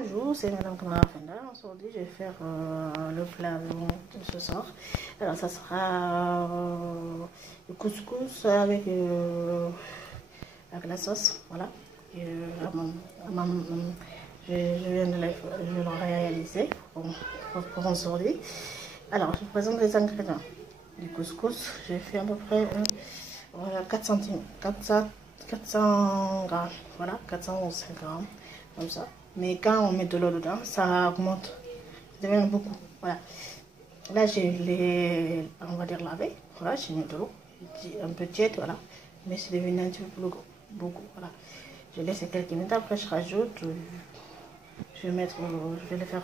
Bonjour, c'est Madame Kamara Fenda. Aujourd'hui, je vais faire le plat de ce soir. Alors, ça sera le couscous avec la sauce. Voilà. Et, je viens de le réaliser pour aujourd'hui. Alors, je vous présente les ingrédients du couscous. J'ai fait à peu près 4 centimes, 400 grammes. Voilà, 405 grammes, comme ça. Mais quand on met de l'eau dedans, ça augmente, ça devient beaucoup. Voilà. Là, on va dire lavé. Voilà, j'ai mis de l'eau, un peu tiède, voilà. Mais c'est devenu un petit peu plus beaucoup, voilà. Je laisse quelques minutes. Après, je rajoute. Je vais le faire.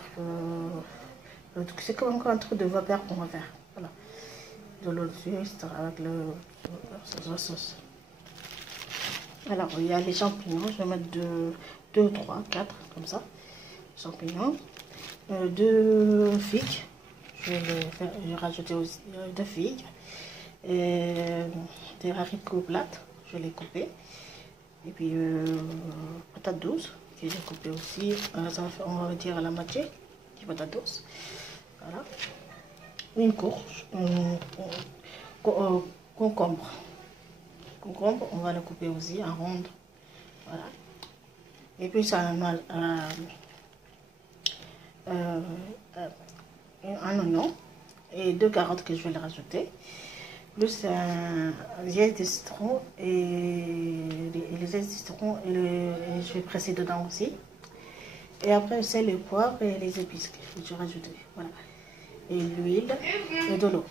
C'est comme encore un truc de vapeur qu'on va faire. Voilà. De l'eau dessus, etc. Avec la sauce. Alors, il y a les champignons. Je vais mettre 2, 3, 4, comme ça. Champignons. 2 figues. Je vais rajouter aussi 2 figues. Et des haricots plats. Je vais les couper. Et puis, patates douces. Que j'ai coupé aussi. On va dire à la moitié. Des patates douces. Voilà. Une courge. Concombre. Concombre, on va le couper aussi en ronde. Voilà. Et puis ça un oignon et 2 carottes que je vais le rajouter. Plus un zeste de citron et les zestes de citron et je vais presser dedans aussi. Et après c'est le poivre et les épices que je vais rajouter. Voilà. Et l'huile et de l'eau.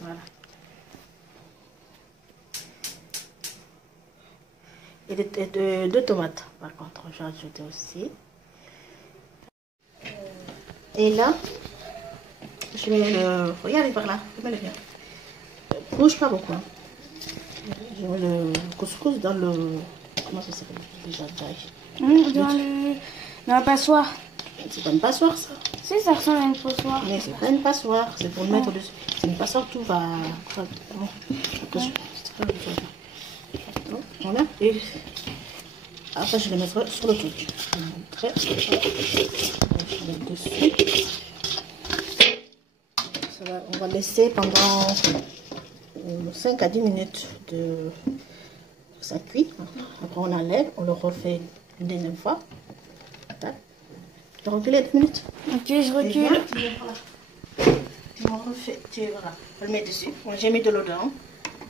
Voilà. Et 2 tomates, par contre, je vais ajouter aussi. Et là, je mets le... Regardez par là, je mets le bien. Bouge pas beaucoup. Hein. Je mets le couscous dans le... Comment ça s'appelle déjà? Dans la passoire. C'est pas une passoire, ça. Si, ça ressemble à une passoire. Mais c'est pas une passoire, c'est pour le mettre dessus. C'est une passoire, tout va... Voilà. Et après, je le mettrai sur le truc. Je vais mettre dessus. On va laisser pendant 5 à 10 minutes de ça cuit. Après, on enlève, on le refait une deuxième fois. Tu recules 2 minutes. Ok, je recule. Tu m'en refais, voilà, je le mets dessus. J'ai mis de l'eau dedans.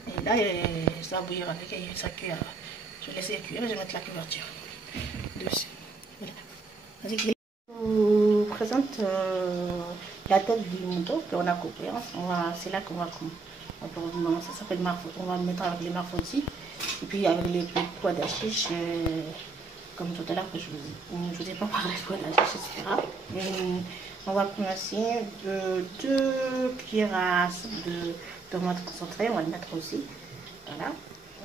Et là, ça va bouillir avec ça cuit. Je vais laisser cuire et je vais mettre la couverture dessus. Voilà. Je vous présente la tête du mouton qu'on a coupé. C'est là qu'on va ça s'appelle marfot. On va le mettre avec les marfottis. Et puis avec les pois d'hachiche, comme tout à l'heure que je vous ai pas parlé de pois d'hachiche, etc. On va prendre aussi 2 cuillères à soupe de tomates concentrées. On va le mettre aussi. Voilà.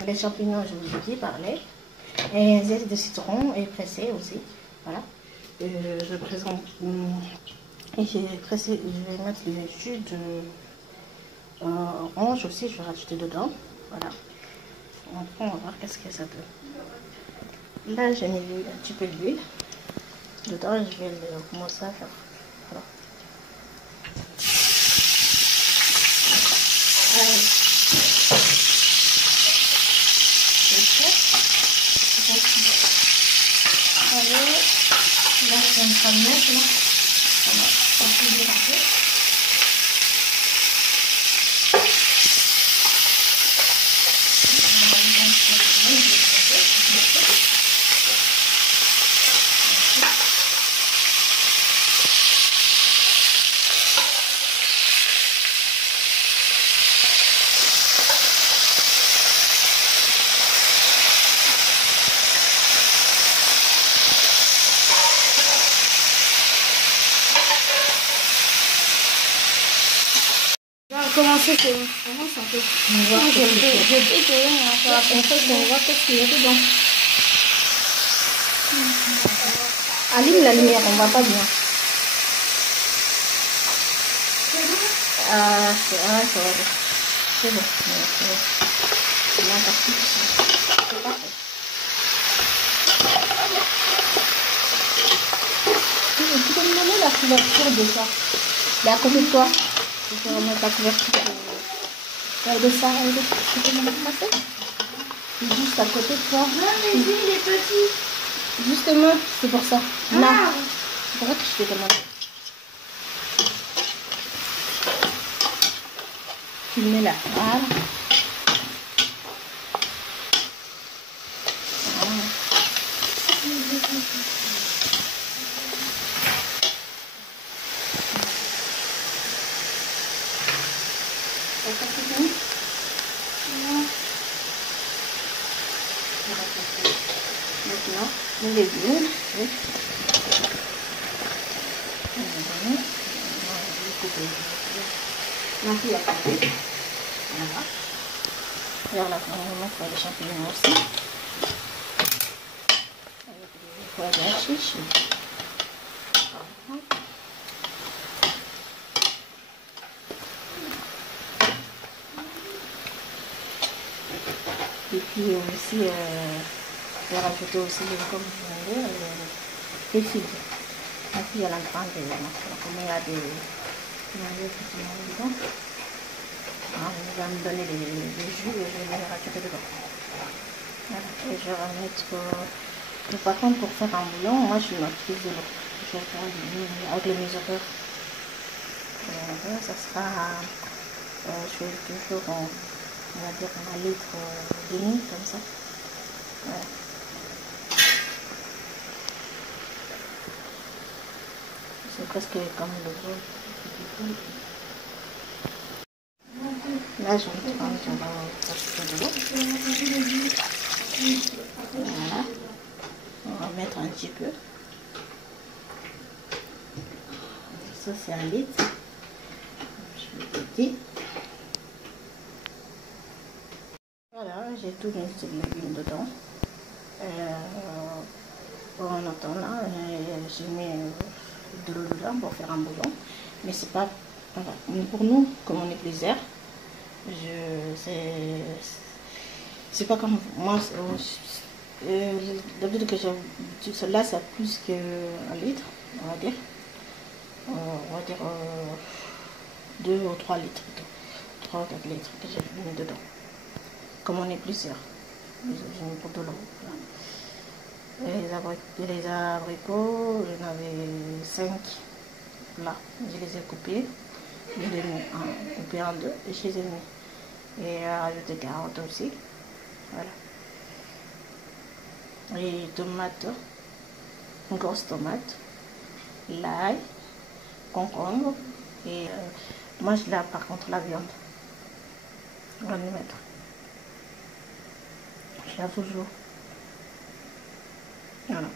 Les champignons, je vous ai dit, parler. Et un zeste de citron et pressé aussi. Voilà. Je présente. Et je vais mettre le jus de orange aussi, je vais rajouter dedans. Voilà. Après, on va voir qu'est-ce que ça donne. Là, j'ai mis un petit peu d'huile dedans et je vais commencer à faire. Voilà. Allez. Allez. Là, c'est un peu net, là. On va ensuite déraper. Commencer, c'est bon. Comment ça fait? On va voir je on voit qu'est-ce qu'il y a dedans. Allume la lumière, on va pas bien. C'est bon. C'est parfait. couverture de ça. Il est à côté de toi. Je vais remettre la couverture de ça. Tu peux me le passer? Il est juste à côté de toi. Non, mais lui, il est petit. Justement, c'est pour ça. Là. Ah. C'est pour ça que je te demande. Tu le mets là. Voilà. Maintenant, les légumes. Maintenant, à côté. Voilà. Alors là, on va mettre les champignons aussi. Avec les pois de chiche. Et puis aussi, je vais rajouter aussi, comme vous voulez, des figues. La fille, elle a grande, comme il y a des dedans. Il va me donner les jus et je vais les rajouter dedans. Voilà. Et je vais mettre, par contre, pour faire un bouillon, moi je utilise de l'eau. Je vais faire avec le mesureur. Ça sera, je fais toujours, on va dire, 1,5 litre, comme ça. Voilà. C'est presque comme le gros. Là, je vais rajouter de l'eau. Voilà. On va mettre un petit peu. Ça, c'est 1 litre. Je le petit. Voilà, j'ai tout mis ces légumes dedans. En attendant, j'ai mis de l'eau dedans pour faire un bouillon. Mais c'est pas. Voilà. Pour nous, comme on est plusieurs, c'est pas comme moi. D'habitude que j'ai. Celle-là, c'est plus qu'1 litre, on va dire. On va dire 2 ou 3 litres. 3 ou 4 litres que j'ai mis dedans. Comme on est plusieurs, j'ai mis pour de l'eau. Voilà. Et les abricots, j'en avais 5 là. Je les ai coupés. Je les ai mis coupés en 2 et je les ai mis. Et rajouter carottes aussi. Voilà. Et tomates, une grosse tomate, l'ail, concombre. Et moi, je l'ai par contre la viande. On va le mettre. Je la toujours. Voilà.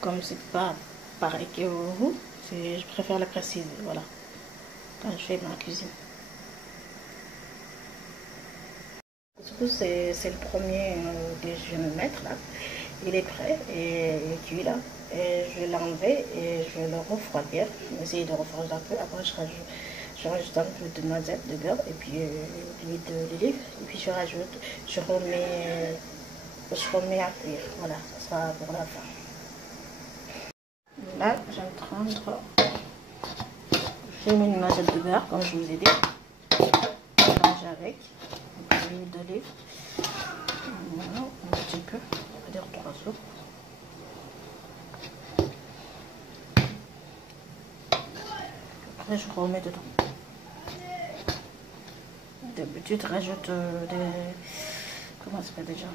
Comme c'est pas pareil que vous, je préfère la préciser. Voilà. Quand je fais ma cuisine. Du coup, c'est le premier que je vais me mettre là. Il est prêt et il est cuit là. Et je vais l'enlever et je vais le refroidir. Je vais essayer de refroidir un peu. Après, je rajoute un peu de noisette, de beurre et puis l'huile d'olive. Et puis je remets à cuire. Voilà, ça sera pour la fin. Là, je vais prendre. J'ai mis une noisette de beurre, comme je vous ai dit. Je mélange avec l'huile d'olive. Voilà, un petit peu. On va dire 3 seaux. Après, je remets dedans. D'habitude, je rajoute des. Comment ça s'appelle déjà?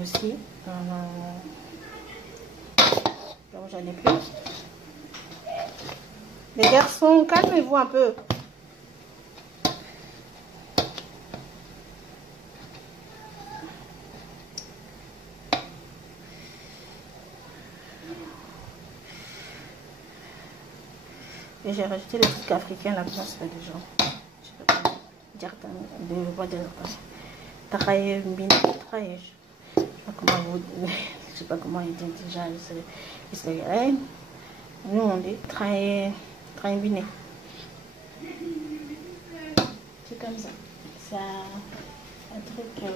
Aussi. Comme j'en ai plus. Les garçons, calmez-vous un peu. Et j'ai rajouté le truc africain là, comment ça fait déjà. Je sais pas comment dire de voix de Traye mbine, traye. Je sais pas comment ils disent déjà israélien. Nous on dit traye mbine. C'est comme ça. C'est un truc très.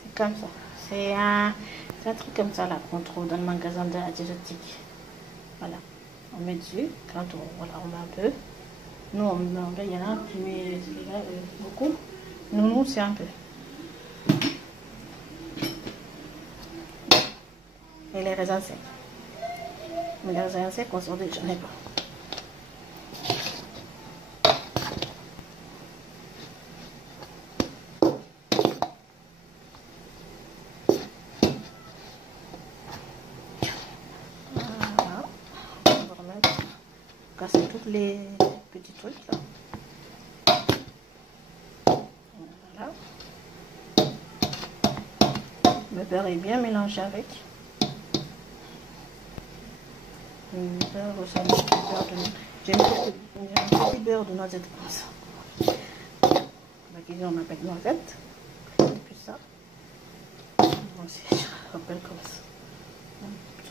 C'est comme ça. C'est un truc comme ça là qu'on trouve dans le magasin de la diététique. Voilà, on met dessus, quand voilà, on met un peu. Nous, il y en a qui met beaucoup. Nous, c'est un peu. Et les raisins secs. Mais les raisins secs, aujourd'hui, j'en ai pas. Voilà. On va remettre, casser tous les petits trucs là. Voilà. Le beurre est bien mélangé avec. J'ai un petit beurre de noisette comme ça. La cuisine on appelle noisette. Et puis ça. Donc je rappelle comme ça.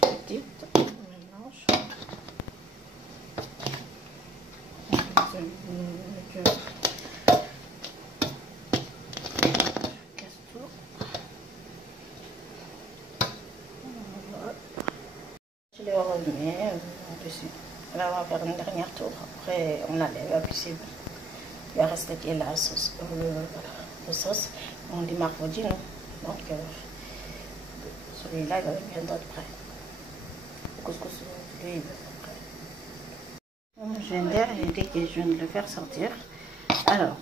Petite, on mélange. Casse tout. Je les remets dessus. Là, on va faire une dernière tour. Après, on enlève. Puis c'est bon. Il va rester que la sauce. La sauce, on dit marfodi, non? Donc, celui-là, il va bien d'autres près. Le couscous, lui, il va prêt. Je viens d'arrêter que je viens de le faire sortir. Alors,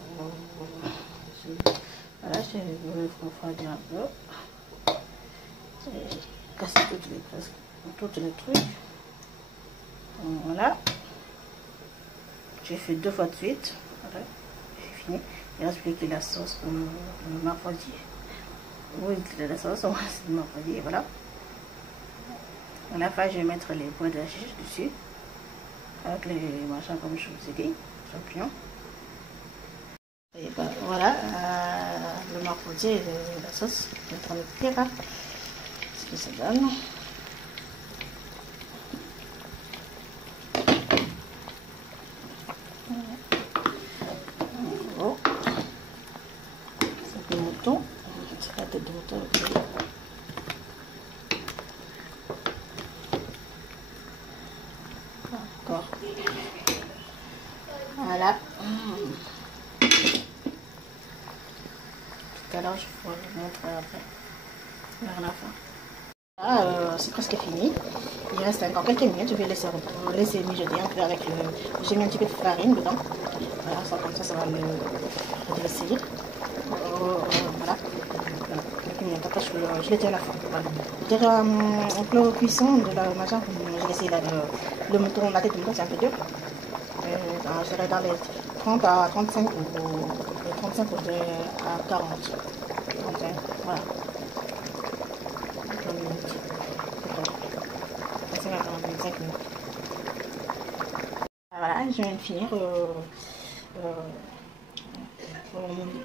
voilà, je vais refroidir un peu. Casser toutes les trucs. Voilà. J'ai fait 2 fois de suite. Voilà. J'ai fini. Il reste plus que la sauce pour le marfodi. Oui, la sauce, c'est le marfodi. Voilà. À la fin, je vais mettre les pois d'archi dessus. Avec les machins comme je vous ai dit. Champignons. Et ben, voilà. Le marfodi et la sauce. Je vais prendre le cuire. Ce que ça donne. La tête de mouton. Encore. Voilà. Tout à l'heure, je vous montrer après. Vers la fin. C'est presque fini. Il reste encore quelques minutes. Je vais laisser mijoter un peu avec le. J'ai mis un petit peu de farine dedans. Voilà, ça, comme ça va le redresser. Voilà. Après, je l'ai dit à la fin. Voilà. En plat cuisson de la machin, j'ai laissé le mouton, la tête de mouton, c'est un peu dur. Je dirais dans les 30 à 35 ou les 35 à 40. 35, voilà. 35 à 45 minutes. Voilà, je viens de finir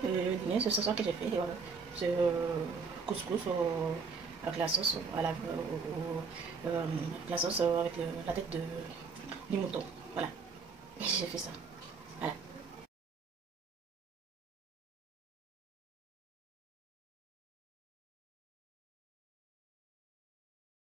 le dîner, c'est ce soir que j'ai fait. Voilà. C'est couscous avec la sauce, la sauce avec la tête du mouton. Voilà, j'ai fait ça.